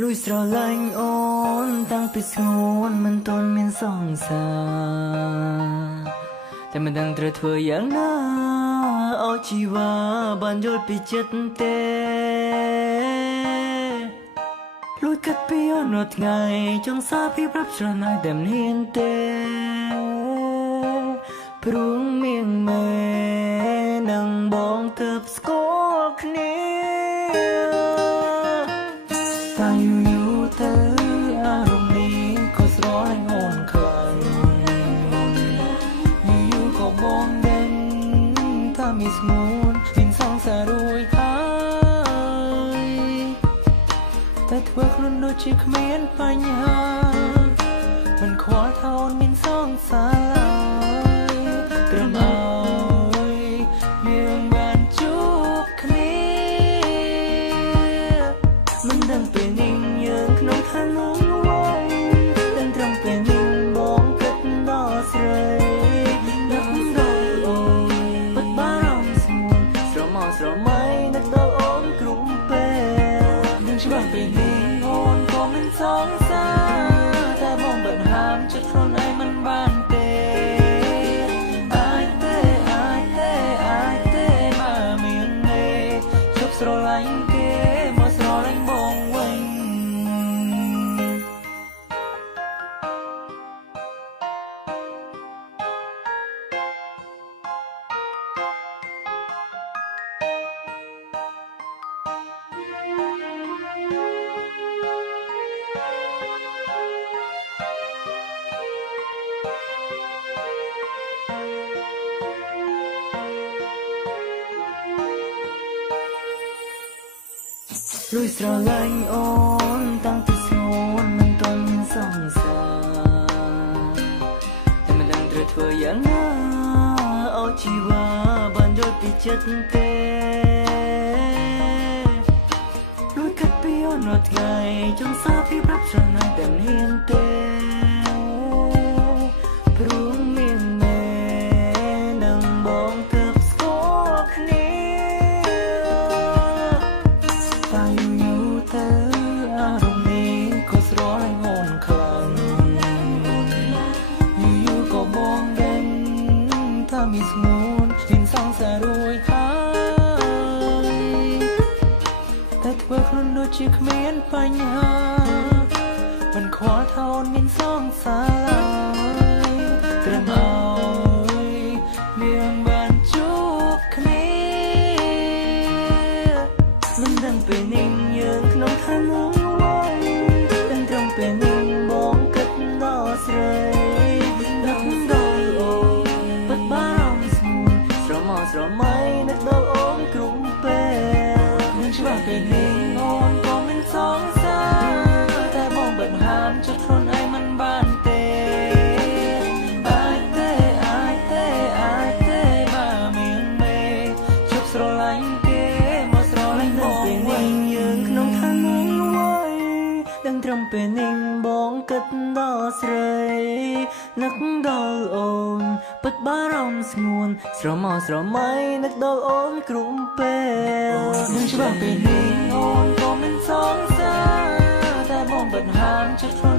លួយស្រឡាញ់អូនតាំងពីស្ងួនមិនទាន់មានសង្សារតែមិនដឹងត្រូវធ្វើយ៉ាងណាឲ្យជីវ៉ាបានយល់ពីចិត្តទេលួយកាត់ពីអនរថ្ងៃចង់សារពីប្រាប់ច្រណៃតែមិនហ៊ានទេព្រោះមៀងមេនឹងបងទើបស្គាល់គ្នាតាយូយូទៅអារម្មណ៍នេះក៏ស្រលាញ់អូនខ្លាំងយូយូក៏បងដឹងថាមានស្ងួនមានសង្សាររួយហើយតែធ្វើខ្លួនដូចជាគ្មានបញ្ហាមិនខ្វល់ថាអូនមានសង្សារត្រឹមឲ្យយើងបានជួបគ្នាមិនដឹងពេលនេះយើងក្នុងឋានៈអ្វីតែត្រឹមពេលនេះបងគិតដល់ស្រីនឹកដល់អូនបាត់បារម្ភស្មួនស្រមកស្រមៃនឹកដល់អូនគ្រប់ពេលនឹងច្បាស់ពេលនេះអូនក៏មិនសង្សារតែបងបានហាមចិត្តខ្លួនឯងមិនបានទេស្រឡាញ់គេមកស្រឡាញ់បងវិញលួយស្រឡាញ់អូនតាំងពីស្ងួនមិនទាន់មានសង្សារតែមិនដឹងត្រូវធ្វើយ៉ាងណាឲ្យជីវ៉ាបានយល់ពីចិត្តទេលួយកាត់ពីអនរថ្ងៃចង់សារពីប្រាប់ច្រណៃតែមិនហ៊ានទេព្រោះមានមេនឹងបងទើបស្គាល់គ្នាមានស្ងួនមានសង្សាររួយហើយតែធ្វើខ្លួនដូចជាគ្មានបញ្ហាមិនខ្វល់ថាអូនមានសង្សារត្រឹមឲ្យយើងបានជួបគ្នាមិនដឹងពេលនេះយើងក្នុងឋានៈអ្វីតែត្រឹមពេលនេះបងគិតដល់ស្រីស្រមៃនឹកដល់អូនគ្រប់ពេលនឹងច្បាស់ពេលនេះអូនក៏មិនសង្សារតែបងបានហាមចិត្តខ្លួនឯងមិនបានទេអាចទេបើមានមេជប់ស្រឡាញ់គេមកស្រឡាញ់បងវិញយើងក្នុងឋានៈអ្វីដឹងត្រឹមពេលនេះបងគិតដល់ស្រីនឹកដល់អូនពិតបារម្ភស្ងួនស្រមកស្រមៃនឹកដល់អូនគ្រប់ពេលនឹងច្បាស់ពេលនេះអូនក៏មិនសង្សារតែបងបានហាមចិត្ត